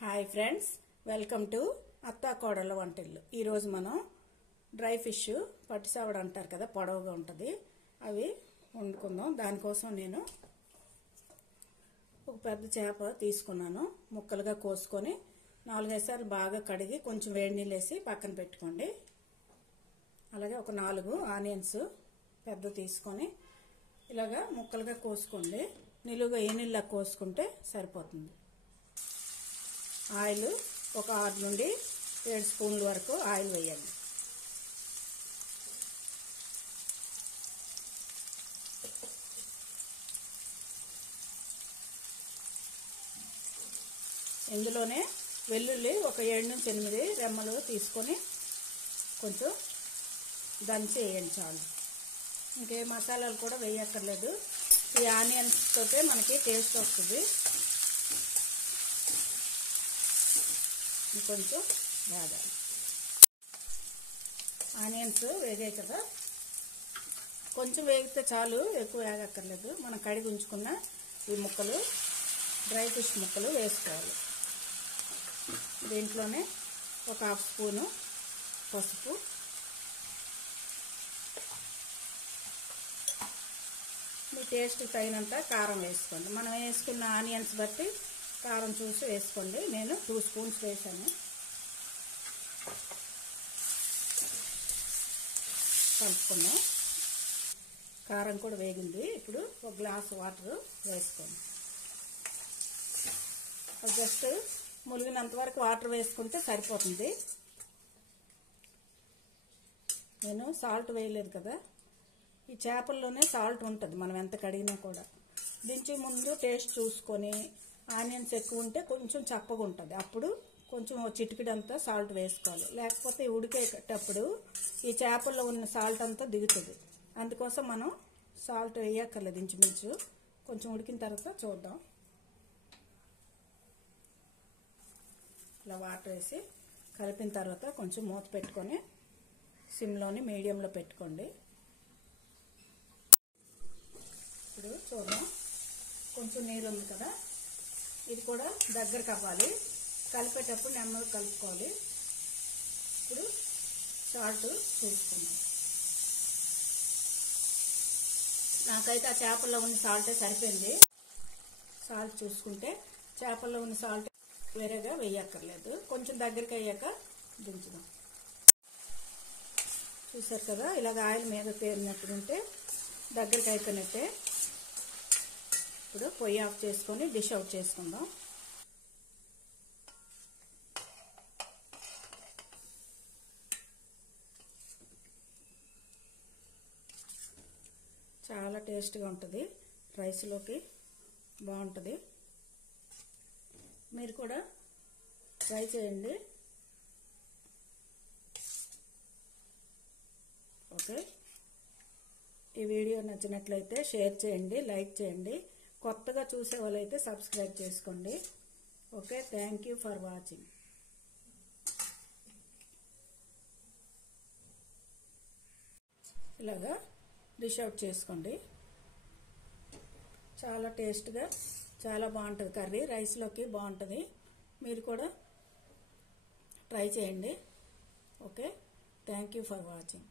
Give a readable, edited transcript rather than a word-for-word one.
Hi friends, welcome to అత్తా కోడళ్ళ వంటిల్లు. ఈరోజు మనం డ్రై ఫిష్ పట్టిసావడ అంటారు కదా, పొడవుగా ఉంటుంది, అవి వండుకుందాం. దానికోసం నేను ఒక పెద్ద చేప తీసుకున్నాను. ముక్కలుగా కోసుకొని 4-5 సార్లు బాగా కడిగి కొంచెం వేడి నీళ్ళు వేసి పక్కన పెట్టుకోండి. అలాగే ఒక 4 ఆనియన్స్ పెద్ద తీసుకొని ఇలాగా ముక్కలుగా కోసుకోండి. నిలువుగా ఏ నీళ్ళ కోసుకుంటే సరిపోతుంది. ఆయిల్ ఒక 6 నుండి 7 స్పూన్ల వరకు ఆయిల్ వేయండి. ఇందులోనే వెల్లుల్లి ఒక 7 నుంచి 8 రెమ్మలు తీసుకొని కొంచెం దంచి వేయండి చాలు. ఇంకే మసాలాలు కూడా వేయక్కర్లేదు. ఈ ఆనియన్స్ తోటే మనకి టేస్ట్ వస్తుంది. కొంచెం వేగాలి. ఆనియన్స్ వేగాయి కదా, కొంచెం వేగితే చాలు, ఎక్కువ వేగక్కర్లేదు. మనం కడిగి ఉంచుకున్న ఈ ముక్కలు, డ్రై ఫిష్ ముక్కలు వేసుకోవాలి. దీంట్లోనే ఒక 1/2 స్పూను పసుపు, మీ టేస్ట్ తగినంత కారం వేసుకోండి. మనం వేసుకున్న ఆనియన్స్ బట్టి కారం చూసి వేసుకోండి. నేను 2 స్పూన్స్ వేసాను. కలుపుకుందాం. కారం కూడా వేగింది. ఇప్పుడు ఒక గ్లాస్ వాటర్ వేసుకోండి. జస్ట్ ములిగినంత వరకు వాటర్ వేసుకుంటే సరిపోతుంది. నేను సాల్ట్ వేయలేదు కదా, ఈ చేపల్లోనే సాల్ట్ ఉంటుంది మనం ఎంత కడిగినా కూడా. దించే ముందు టేస్ట్ చూసుకొని ఆనియన్స్ ఎక్కువ ఉంటే కొంచెం చప్పగా ఉంటుంది, అప్పుడు కొంచెం చిటికెడంతా సాల్ట్ వేసుకోవాలి. లేకపోతే ఉడికేటప్పుడు ఈ చేపల్లో ఉన్న సాల్ట్ అంతా దిగుతుంది. అందుకోసం మనం సాల్ట్ వేయక్కర్లేదు. ఇంచుమించు కొంచెం ఉడికిన తర్వాత చూద్దాం. ఇలా వాటర్ వేసి కలిపిన తర్వాత కొంచెం మూత పెట్టుకొని సిమ్లోని మీడియంలో పెట్టుకోండి. ఇప్పుడు చూద్దాం. కొంచెం నీరు ఉంది కదా, ఇది కూడా దగ్గరకు అవ్వాలి. కలిపేటప్పుడు నెమ్మదిగా కలుపుకోవాలి. ఇప్పుడు సాల్ట్ చూసుకుందాం. నాకైతే ఆ చేపల్లో ఉన్న సాల్టే సరిపోయింది. సాల్ట్ చూసుకుంటే చేపల్లో ఉన్న సాల్ట్ వేరేగా వేయక్కర్లేదు. కొంచెం దగ్గరికి అయ్యాక దించుదాం. చూసారు కదా, ఇలాగ ఆయిల్ మీద తేలినట్టుంటే దగ్గరికి అయిపోయినట్టే. ఇప్పుడు పొయ్యి ఆఫ్ చేసుకొని డిష్ అవుట్ చేసుకుందాం. చాలా టేస్ట్గా ఉంటుంది, రైస్లోకి బాగుంటుంది. మీరు కూడా ట్రై చేయండి. ఓకే, ఈ వీడియో నచ్చినట్లయితే షేర్ చేయండి, లైక్ చేయండి. కొత్తగా చూసే వాళ్ళైతే సబ్స్క్రైబ్ చేసుకోండి. Okay, thank you for watching. ఇలాగా డిష్ అవుట్ చేసుకోండి. చాలా టేస్ట్గా, చాలా బాగుంటుంది కర్రీ, రైస్లోకి బాగుంటుంది. మీరు కూడా ట్రై చేయండి. Okay, thank you for watching.